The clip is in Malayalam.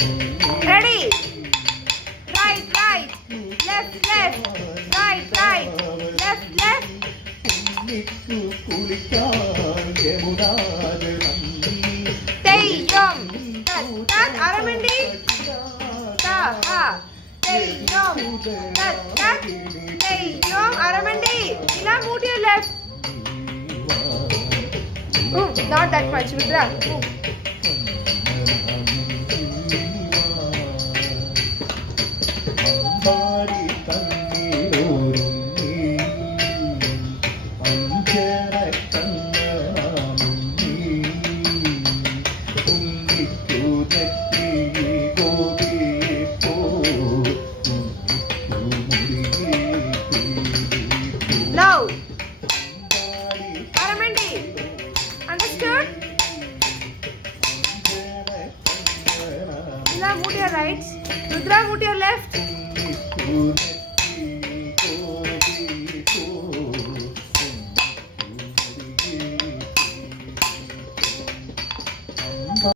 Ready? Right, right. Left, left. Right, right. Left, left. Theyyam. tat അരമണ്ടി. ta ha. Theyyam. tat Theyyam അരമണ്ടി. Ila move to your left. Not that much, Rudra. Now, Aramandi, understood? Ila, move to your right. Rudra, move to your left.